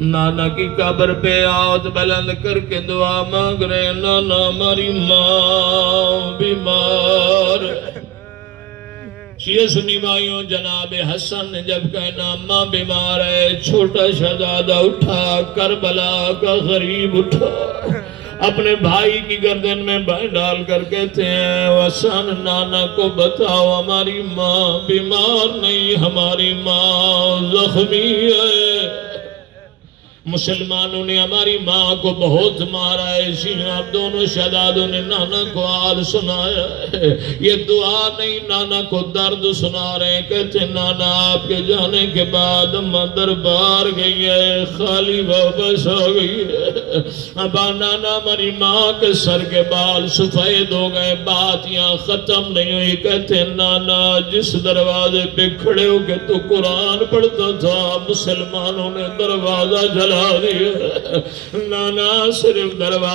نانا کی قبر پہ آوت بلند کر کے دعا مانگ رہے، نانا ہماری ماں بیمار۔ شیعہ سنی بھائیوں، جناب حسن نے جب کہنا ماں بیمار ہے، چھوٹا شہزادہ اٹھا، کربلا کا غریب اٹھا، اپنے بھائی کی گردن میں بائیں ڈال کر کہتے ہیں حسن نانا کو بتاؤ ہماری ماں بیمار نہیں، ہماری ماں زخمی ہے۔ مسلمانوں نے ہماری ماں کو بہت مارا ہے، شیعہ دونوں شہزادوں نے نانا کو حال سنایا ہے، یہ دعا نہیں نانا کو درد سنا رہے ہیں۔ کہتے ہیں نانا آپ کے جانے کے بعد اماں دربار گئی ہے، خالی واپس آ گئی ہے۔ اب نانا ہماری ماں کے سر کے بال سفید ہو گئے، بات یہاں ختم نہیں ہوئی۔ کہتے ہیں نانا جس دروازے پہ کھڑے ہو کے تو قرآن پڑھتا تھا، مسلمانوں نے دروازہ جلا دیا، نانا صرف دروازہ